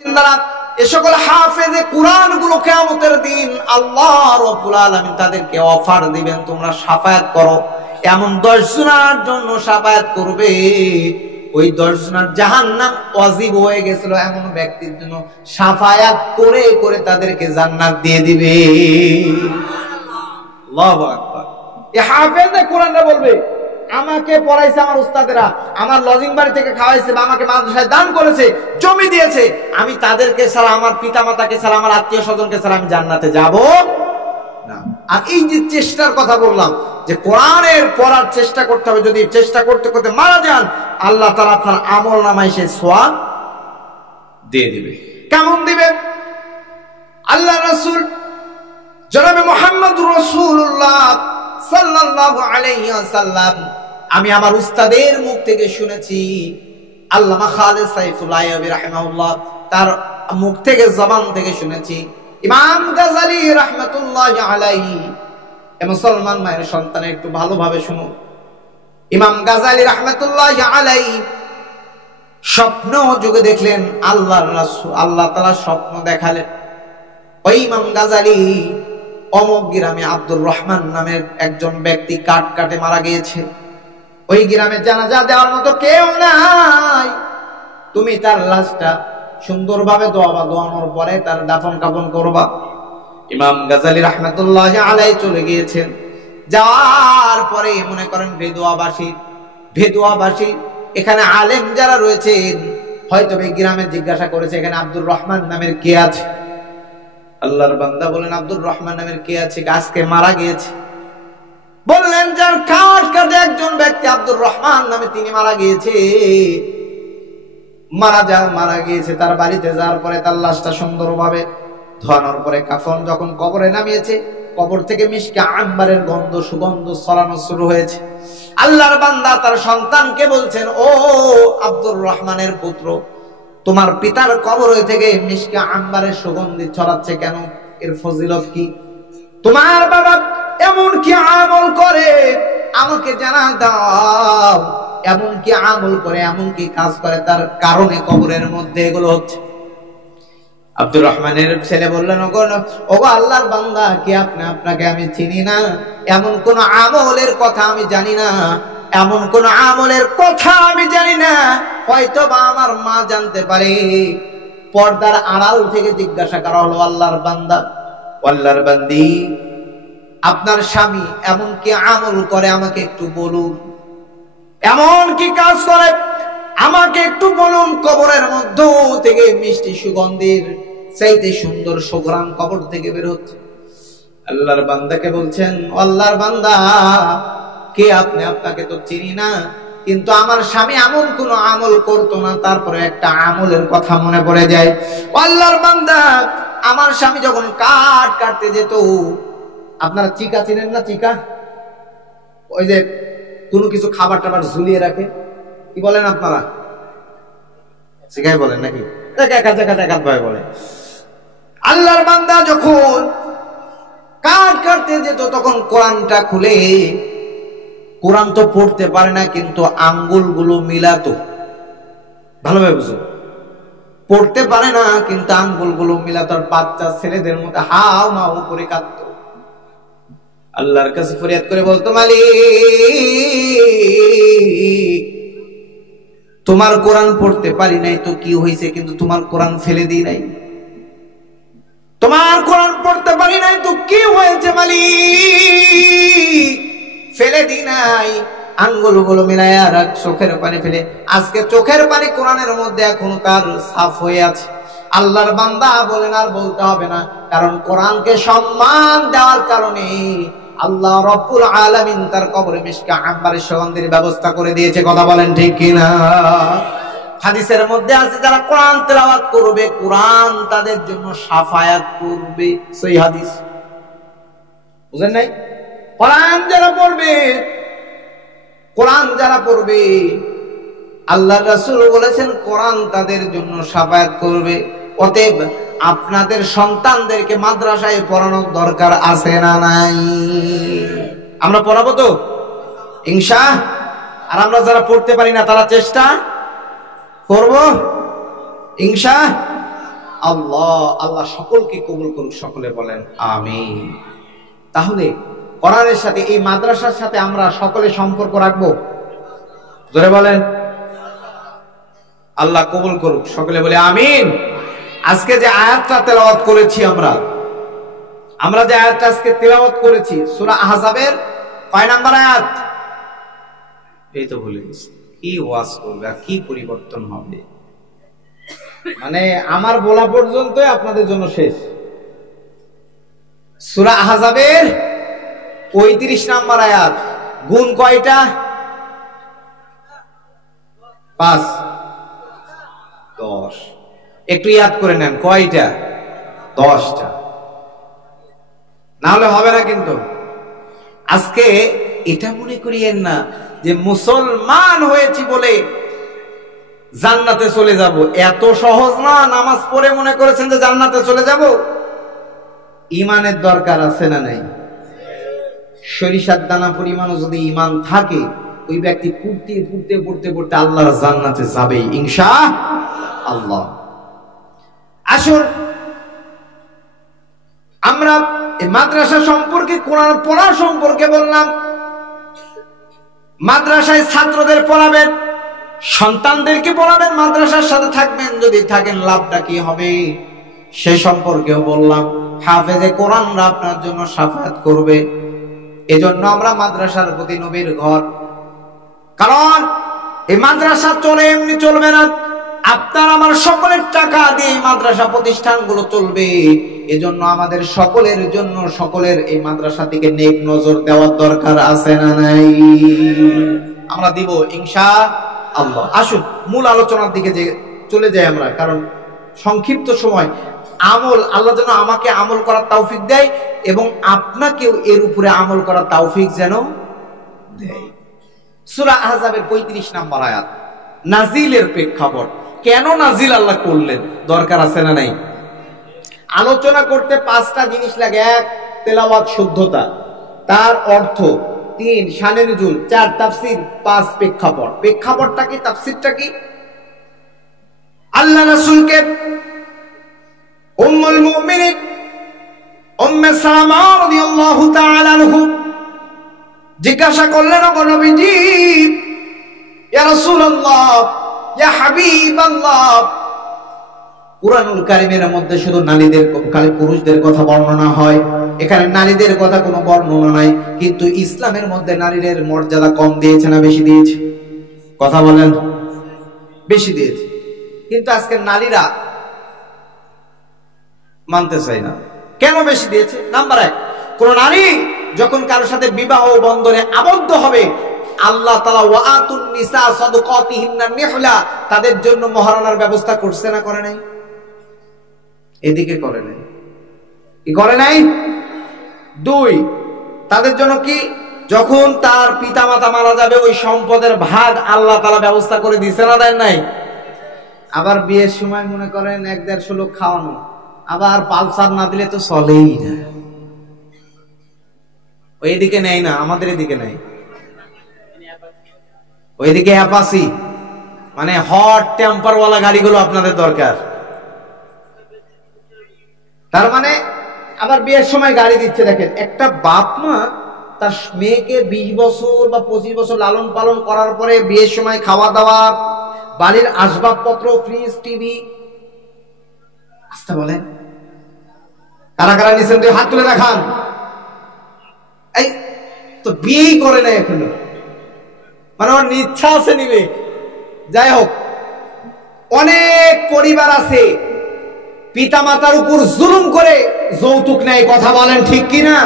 বান্দারা এ সকল হাফেজে কুরআন গুলো কিয়ামতের দিন আল্লাহ রাব্বুল আলামিন তাদেরকে অফার দিবেন, তোমরা শাফায়াত করো। এমন 10 জনের জন্য শাফায়াত করবে, ওই 10 জনের জাহান্নাম ওয়াজিব হয়ে গেছিল এমন ব্যক্তির জন্য শাফায়াত করে করে তাদেরকে জান্নাত দিয়ে দিবে। আল্লাহু আকবার। এই হাফেজে কুরআনরা বলবে, আমাকে পড়াইছে আমার উস্তাদেরা, আমার লজিং বাড়ি থেকে খাওয়াইছে, বা আমাকে মাদ্রাসায় দান করেছে, জমি দিয়েছে, আমি তাদেরকে ছাড়া, আমার পিতামাতাকে ছাড়া, আমার আত্মীয় স্বজনকে ছাড়া আমি জান্নাতে যাব না। আর এই যে চেষ্টার কথা বললাম, যে কোরআনের পড়ার চেষ্টা করতে হবে, যদি চেষ্টা করতে করতে মারা যান, আল্লাহ তাআলা আপনার আমল নামায় সে সওয়াব দিয়ে দিবে। কেমন দিবে? আল্লাহ রাসূল জনাবে মুহাম্মদুর রাসূলুল্লাহ সাল্লাল্লাহু আলাইহি ওয়াসাল্লাম, আমি আমার উস্তাদের মুখ থেকে শুনেছি, আল্লামা খালেদ সাইফুল্লাহ আইয়ুবী রাহিমাহুল্লাহ তার মুখ থেকে, জবান থেকে শুনেছি। ইমাম গাযালী রাহমাতুল্লাহি আলাইহি, মুসলমান মায়ের সন্তান একটু ভালোভাবে শুনো। ইমাম গাযালী রাহমাতুল্লাহি আলাইহি স্বপ্ন যুগে দেখলেন আল্লাহর রাসূল, আল্লাহ তাআলা স্বপ্ন দেখালেন। ওই ইমাম গাযালী অমুক গ্রামে আব্দুর রহমান নামের একজন ব্যক্তি কাটে মারা গিয়েছে, ওই গ্রামে জানাজা দেওয়ার মতো কেউ নাই, তুমি তার লাশটা সুন্দরভাবে দোয়ানোর পরে তার দাফন কাফন করবা। ইমাম গাযালী রাহমাতুল্লাহি আলাইহি চলে গিয়েছেন। যাওয়ার পরে মনে করেন ভেদুয়াবাসী এখানে আলেম যারা রয়েছেন, হয়তো এই গ্রামে জিজ্ঞাসা করেছে এখানে আব্দুর রহমান নামের কে আছে। আল্লাহর বান্দা বলেন, আব্দুর রহমান নামের কে আছে? আজকে মারা গিয়েছে। বললেন, যার কাটে একজন ব্যক্তি আব্দুর রহমান নামে, তিনি মারা গিয়েছে। মারা গিয়েছে, তার বাড়িতে যাওয়ার পরে তার লাশটা সুন্দরভাবে ধোয়ানোর পরে কাফন যখন কবরে নামিয়েছে, কবর থেকে মিশকে আম্বারের সুগন্ধ ছড়ানো শুরু হয়েছে। আল্লাহর বান্দা তার সন্তানকে বলছেন, ও আব্দুর রহমানের পুত্র, তোমার পিতার কবর থেকে মিশকে আম্বারের সুগন্ধি ছড়াচ্ছে কেন? এর ফজিলত কি? তোমার বাবা এমন কি আমল করে আমাকে জানা দাও, এমন কি আমল করে, এমন কি কাজ করে তার কারণে কবরের মধ্যে এগুলো হচ্ছে? আব্দুর রহমানের ছেলে বললেন, ওগো আল্লাহর বান্দা, কি আপনাকে আমি চিনি না, এমন কোন আমলের কথা আমি জানি না, এমন কোন আমলের কথা আমি জানি না, হয়তো বা আমার মা জানতে পারে। পর্দার আড়াল থেকে জিজ্ঞাসা করা হলো, আল্লাহর বান্দা, আল্লাহর বান্দি, আপনার স্বামী এমন কি আমল করে আমাকে একটু বলুন, এমন কি কাজ করে আমাকে একটু বলুন। কবরের মধ্য থেকে মিষ্টি সুগন্ধির চাইতে সুন্দর সুঘ্রাণ কবর থেকে বের হচ্ছে। আল্লাহর বান্দাকে বলছেন, আল্লাহর বান্দা, কে আপনি? আপনাকে তো চিনি না, কিন্তু আমার স্বামী এমন কোন আমল করতো না, তারপরে একটা আমলের কথা মনে পড়ে যায়। আল্লাহর বান্দা, আমার স্বামী যখন কাটতে যেত, আপনারা চিকা চিনেন না? চিকা, ওই যে কোনো কিছু খাবার টাবার ঝুলিয়ে রাখে, কি বলেন আপনারা? চিকাই বলেন নাকি? বলে। আল্লাহর বান্দা যখন কাটতে যেত, তখন কোরআনটা খুলে, কোরআন তো পড়তে পারে না, কিন্তু আঙ্গুলগুলো মিলাতো। ভালোভাবে বুঝো, পড়তে পারে না কিন্তু আঙ্গুলগুলো মিলাতো, আর বাচ্চা ছেলেদের মতো হাও মাও করে কাঁদতো। আল্লাহর কাছে ফরিয়াদ করে বলতো, মালিক, তোমার কোরআন পড়তে পারি নাই তো কি হয়েছে, কিন্তু তোমার কোরআন ফেলে দিই নাই। তোমার কোরআন পড়তে পারি নাই তো কি হয়েছে মালিক, ফেলে দিই নাই। আঙ্গুলগুলো মিলায়া রাখ, চোখের পানি ফেলে, আজকে চোখের পানি কোরআনের মধ্যে এখনো তার সাফ হয়ে আছে। আল্লাহর বান্দা বলেন, আর বলতে হবে না, কারণ কোরআনকে সম্মান দেওয়ার কারণে আল্লাহ রাব্বুল আলামিন তার কবরে মিশকে আম্বারের সুগন্ধির ব্যবস্থা করে দিয়েছে। কথা বলেন ঠিক কিনা? হাদিসের মধ্যে আছে, যারা কোরআন তেলাওয়াত করবে, কোরআন তাদের জন্য শাফায়াত করবে। সহিহ হাদিস, বুঝেন নাই? কোরআন যারা পড়বে, আল্লাহর রাসূল বলেছেন কোরআন তাদের জন্য শাফায়াত করবে। অতএব আপনাদের সন্তানদেরকে মাদ্রাসায় পড়ানোর দরকার আছে না নাই? আমরা পড়াবো তো ইনশাআল্লাহ। আর আমরা যারা পড়তে পারি না, তারা চেষ্টা করব ইনশাআল্লাহ। আল্লাহ। আল্লাহ সকলকে কবুল করুক, সকলে বলেন আমিন। তাহলে কোরআনের সাথে এই মাদ্রাসার সাথে আমরা সকলে সম্পর্ক রাখবো, জোরে বলেন আল্লাহ কবুল করুক, সকলে বলে আমিন। আজকে যে আয়াতটা তেলাওয়াত করেছি আমরা যে আয়াতটা আজকে তেলাওয়াত করেছি সূরা আহজাবের কয় নাম্বার আয়াত? এই তো ভুলে গেছি। কি ওয়াজ করবে আর কি পরিবর্তন হবে, মানে আমার বলা পর্যন্তই আপনাদের জন্য শেষ। সূরা আহজাবের 35 নাম্বার আয়াত। গুণ কয়টা? 5 10। একটু ইয়াদ করে নেন, কয়টা? 10টা, না হলে হবে না। কিন্তু আজকে এটা মনে করিয়েন না যে মুসলমান হয়েছি বলে জান্নাতে চলে যাব, এত সহজ না। নামাজ পড়ে মনে করেছেন যে জান্নাতে চলে যাব? ইমানের দরকার আছে না নাই? সরিষার দানা পরিমাণও যদি ইমান থাকে, ওই ব্যক্তি পড়তে পড়তে পড়তে পড়তে আল্লাহর জান্নাতে যাবেই ইনশাআল্লাহ। আসুন আমরা এই মাদ্রাসা সম্পর্কে, কোরআন পড়া সম্পর্কে বললাম। মাদ্রাসায় ছাত্রদের পড়াবেন, সন্তানদেরকে পড়াবেন, মাদ্রাসার সাথে থাকবেন। যদি থাকেন লাভটা কি হবে সে সম্পর্কেও বললাম। হাফেজে কোরআনরা আপনার জন্য শাফায়াত করবে। এজন্য আমরা মাদ্রাসার প্রতি নবীর ঘর, কারণ এই মাদ্রাসা চলে এমনি চলবে না, আপনার আমার সকলের টাকা দিয়ে মাদ্রাসা প্রতিষ্ঠানগুলো চলবে। এজন্য আমাদের সকলের জন্য, সকলের এই মাদ্রাসা দিকে নেক নজর দেওয়ার দরকার আছে না নাই? আমরা দিব ইনশাআল্লাহ। আসুন মূল আলোচনার দিকে যে চলে যাই আমরা, কারণ সংক্ষিপ্ত সময়। আমল, আল্লাহ যেন আমাকে আমল করার তৌফিক দেয় এবং আপনাকেও এর উপরে আমল করার তৌফিক যেন দেয়। সূরা আহজাবের 35 নম্বর আয়াত, নাজিলের প্রেক্ষাপট। কেন নাজিল আল্লাহ করলেন, দরকার আছে না নাই? আলোচনা করতে 5টা জিনিস লাগে। 1 তেলাওয়াত শুদ্ধতা, তার অর্থ, 3 শানে নুজুল, 4 তাফসীর, 5 প্রেক্ষাপট। প্রেক্ষাপটটা কি, তাফসীরটা কি? আল্লাহ রাসূলকে উম্মুল মুমিনিন উম্মে সালামা রাদিয়াল্লাহু তাআলা আনহু জিজ্ঞাসা করলেন, ও নবীজি, ইয়া রাসূলুল্লাহ, ইয়া হাবিবাল্লাহ, কুরআনুল কারীমের মধ্যে শুধু নারীদের, খালি পুরুষদের কথা বর্ণনা হয়, এখানে নারীদের কথা কোনো বর্ণনা নাই, কিন্তু ইসলামের মধ্যে নারীদের মর্যাদা কম দিয়েছে না বেশি দিয়েছে? কথা বলেন, বেশি দিয়েছে। কিন্তু আজকে নারীরা মানতে চায় না। কেন বেশি দিয়েছে? নাম্বার 1, কোন নারী যখন কারোর সাথে বিবাহ বন্ধনে আবদ্ধ হবে, আল্লাহ তাআলা ওয়াআতুন নিসা সাদকাতিহিন্না নিহলা, তাদের জন্য মহারণার ব্যবস্থা করছে না করে নাই? এদিকে করে নাই, কি করে নাই? 2, তাদের জন্য কি, যখন তার পিতামাতা মারা যাবে ওই সম্পদের ভাগ আল্লাহ তাআলা ব্যবস্থা করে দিয়েছে না দেন নাই? আবার বিয়ের সময় মনে করেন 1-1.5 লোক খাওয়ানো, আবার পালসার না দিলে তো চলেই না। ওইদিকে নেই না, আমাদের এদিকে নেই। ওইদিকে অ্যাপাসি, মানে হট টেম্পারওয়ালা গাড়িগুলো আপনাদের দরকার। তার মানে আবার বিয়ের সময় গাড়ি দিচ্ছে। দেখেন, একটা বাপ মা তার মেয়েকে 20 বছর বা 25 বছর লালন পালন করার পরে বিয়ের সময় খাওয়া দাওয়া, বাড়ির আসবাবপত্র, ফ্রিজ, টিভি, আস্তে বলেন, কারা কারা নিছেন হাত তুলে দেখান। এই তো বিয়েই করে না এখনো, মানে ওর ইচ্ছা আছে নিবে। যাই হোক, অনেক পরিবার আছে পিতা মাতার উপর জুলুম করে যৌতুক নেয়। কথা বলেন ঠিক কিনা?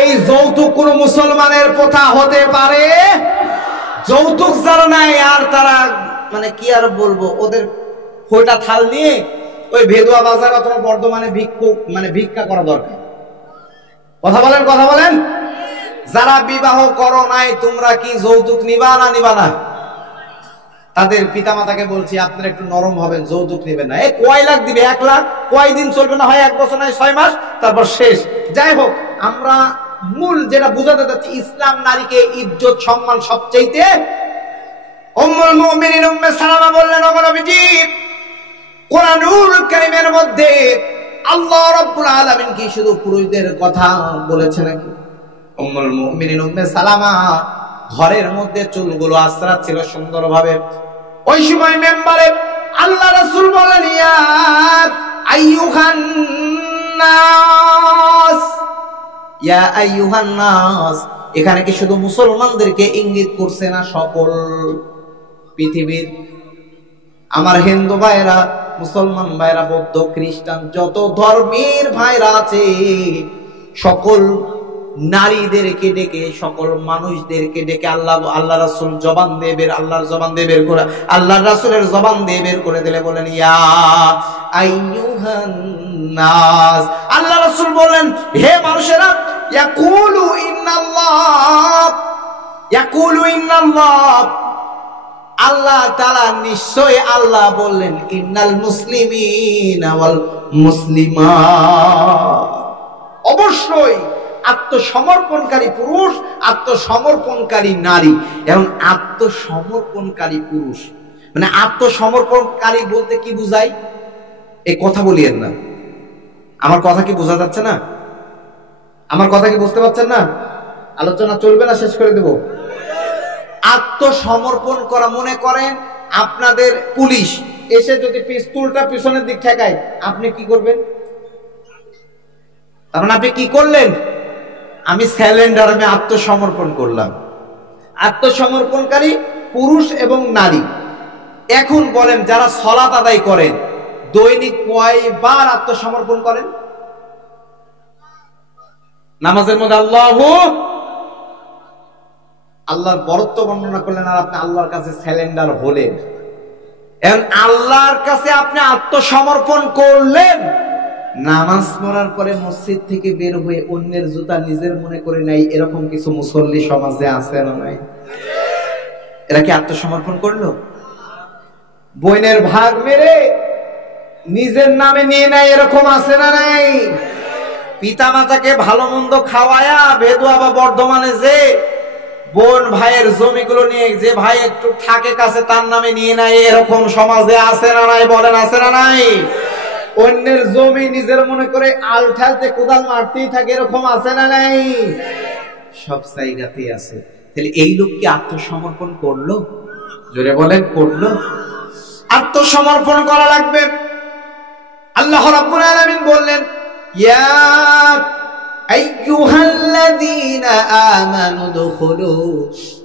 এই যৌতুক কোন মুসলমানের প্রথা হতে পারে? যৌতুক যারা নাই, আর তারা মানে কি আর বলবো, ওদের ফোটা থাল নিয়ে ওই ভেদুয়া বাজার অথবা বর্ধমানে ভিক্ষা করা দরকার। কথা বলেন, কথা বলেন। যারা বিবাহ করো নাই, তোমরা কি যৌতুক নিবা না নিবা না? তাদের পিতামাতাকে বলছি, আপনারা একটু নরম হবেন, যৌতুক নেবেন না। এই কয় লাখ দিবে? 1 লাখ কয়দিন চলবে না হয়? 1 বছর নয় 6 মাস, তারপর শেষ। যাই হোক, আমরা মূল যেটা বুঝাতে চাচ্ছি, ইসলাম নারীকে ইজ্জত সম্মান সবচাইতে। উম্মুল মুমিনিন উম্মে সালামা বললেন, ও নবীজি, কুরআনুল কারীমের মধ্যে মধ্যে আল্লাহ রাব্বুল আলামিন কি শুধু পুরুষদের কথা বলেছে নাকি? উম্মুল মুমিনিন উম্মে সালামা ঘরের মধ্যে চুলগুলো আঁচড়াচ্ছিল সুন্দরভাবে। ওই সময় মেম্বারে আল্লাহ রাসূল বলেন, ইয়া আইয়ুহান নাস, ইয়া আইয়ুহান নাস। এখানে কি শুধু মুসলমানদেরকে ইঙ্গিত করছে না, সকল পৃথিবীর আমার হিন্দু ভাইরা, মুসলমান ভাইরা, বৌদ্ধ, খ্রিস্টান, যত ধর্মের ভাইরা আছে সকল নারীদেরকে ডেকে, সকল মানুষদেরকে ডেকে আল্লাহ রাসূল জবান দিয়ে বের, আল্লাহর জবান দিয়ে বের করে, আল্লাহর রাসূলের জবান দিয়ে বের করে দিলে বলেন, ইয়া আইয়ুহান নাস। আল্লাহ রাসূল বলেন, হে মানুষেরা, ইয়াকুলু ইন্নাল্লাহ, ইয়াকুলু ইন্নাল্লাহ, আল্লাহ তাআলা নিশ্চয় আল্লাহ বললেন, ইন্নাল মুসলিমিনা ওয়াল মুসলিমাত, অবশ্যই আত্মসমর্পণকারী পুরুষ, আত্মসমর্পণকারী নারী। এবং আত্মসমর্পণকারী পুরুষ মানে আত্মসমর্পণকারী বলতে কি বুঝায়? এই কথা বলিয়েন না, আমার কথা কি বোঝা যাচ্ছে না? আমার কথা কি বুঝতে পারছেন না? আলোচনা চলবে না, শেষ করে দেব। আত্মসমর্পণ করা, মনে করেন আপনাদের পুলিশ এসে যদি পিস্তলটা পিছনের দিক ঠেকায়, আপনি কি করবেন? তখন আপনি কি করলেন? আমি স্যালেন্ডার, আমি আত্মসমর্পণ করলাম। আত্মসমর্পণকারী পুরুষ এবং নারী। এখন বলেন, যারা সালাত আদায় করেন দৈনিক কয়বার আত্মসমর্পণ করেন? নামাজের মধ্যে আল্লাহর বরত্ব বর্ণনা করলেন, আর আপনি আল্লাহর কাছে স্যালেন্ডার হলেন। এখন আল্লাহর কাছে আপনি আত্মসমর্পণ করলেন, নামাজ পড়ার পরে মসজিদ থেকে বের হয়ে অন্যের জুতা নিজের মনে করে নাই, এরকম কিছু মুসল্লি সমাজে আছে না নাই? এরা কি আত্মসমর্পণ করলো? বইনের ভাগ মেরে নিজের নামে নিয়ে নেয়, এরকম আছে না নাই? পিতা মাতাকে ভালো মন্দ খাওয়ায়া ভেদুয়া বা বর্ধমানে যে বোন ভাইয়ের জমিগুলো নিয়ে, যে ভাই একটু থাকে কাছে তার নামে নিয়ে নেয়, এরকম সমাজে আছে না নাই? বলেন, আছে না নাই? অন্যের জমি নিজের মনে করে আল ঠেলতে কোদাল মারতেই থাকে, এরকম আছে না নাই? সব জায়গাতেই আছে। তাহলে এই লোক কি আত্মসমর্পণ করলো? জোরে বলেন, করলো? আত্মসমর্পণ করা লাগবে। আল্লাহ রাব্বুল আলামিন বললেন, ইয়া আইয়ুহাল্লাযীনা আমানু দুখুলু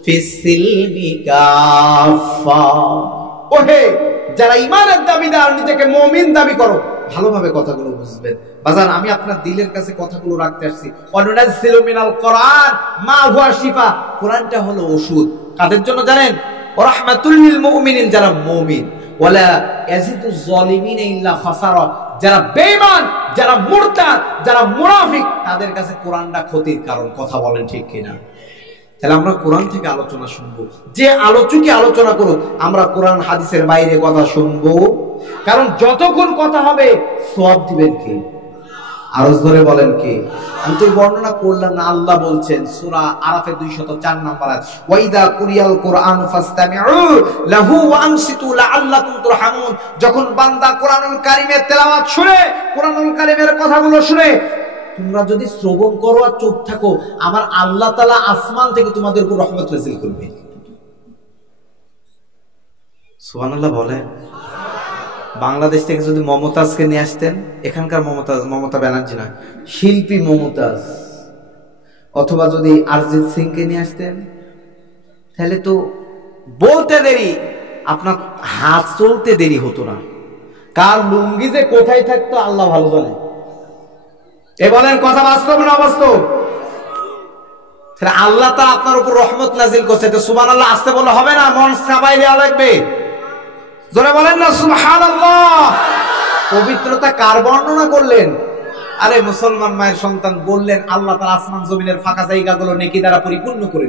ফিস-সিলমি কাফা। ওহে যারা ঈমানের দাবিদার, নিজেকে মুমিন দাবি করো, ভালোভাবে কথাগুলো বুঝবেন। বাজান, আমি আপনার দিলের কাছে কথাগুলো রাখতে আসছি। ওয়ানুনাজ্জিলু মিনাল কোরআন মা হুয়া শিফা। কোরআনটা হলো ওষুধ। কাদের জন্য জানেন? ওয়া রাহমাতুল লিল মুমিনিন, যারা মুমিন। ওয়ালা ইয়াজিদুজ জালিমিনা ইল্লা খাসারা, যারা বেঈমান, যারা মুরতাদ, যারা মুনাফিক, তাদের কাছে কোরআনটা ক্ষতির কারণ। কথা বলেন ঠিক কিনা? তাহলে আমরা কোরআন থেকে আলোচনা শুনবো। যে আলোচকই আলোচনা করুক, আমরা কোরআন হাদিসের বাইরে কথা শুনবো। কারণ যতক্ষণ কথা হবে সওয়াব দিবেন কে? আরজ ধরে বলেন কে? আমি তো বর্ণনা করলাম না, আল্লাহ বলছেন সূরা আরাফে 204 নম্বর আয়াত, ওয়াইদা কুরিয়াল কুরআন ফাসতামিউ লাহু ওয়া আনসিতু লাআল্লাকুম তুরহামুন। যখন বান্দা কোরআনুল কারীমের তেলাওয়াত শুনে, কোরআনুল কারীমের কথাগুলো শুনে, তোমরা যদি শ্রবণ করো আর চুপ থাকো, আমার আল্লাহ তাআলা আসমান থেকে তোমাদের উপর রহমত নাযিল করবে। সুবহানাল্লাহ বলে। বাংলাদেশ থেকে যদি মমতাজকে নিয়ে আসতেন, এখানকার মমতা ব্যানার্জি নয়, শিল্পী মমতাজ, অথবা যদি অরিজিৎ সিংকে নিয়ে আসতেন, তাহলে তো বলতে দেরি, আপনার হাত চলতে দেরি হতো না। কার লুঙ্গি যে কোথায় থাকতো আল্লাহ ভালো জানে। এ বলেন, কথা বাস্তব না অবাস্তব? আল্লাহ তা আপনার উপর রহমত নাজিল করছে, তো সুবহানাল্লাহ আসতে বলে হবে না, মন সাবাই দেওয়া লাগবে। জোরে বলেন না সুবহানাল্লাহ। পবিত্রতা কার বর্ণনা করলেন? আরে মুসলমান মায়ের সন্তান বললেন, আল্লাহ তাআলা আসমান জমিনের ফাঁকা জায়গাগুলো নেকি দ্বারা পরিপূর্ণ করে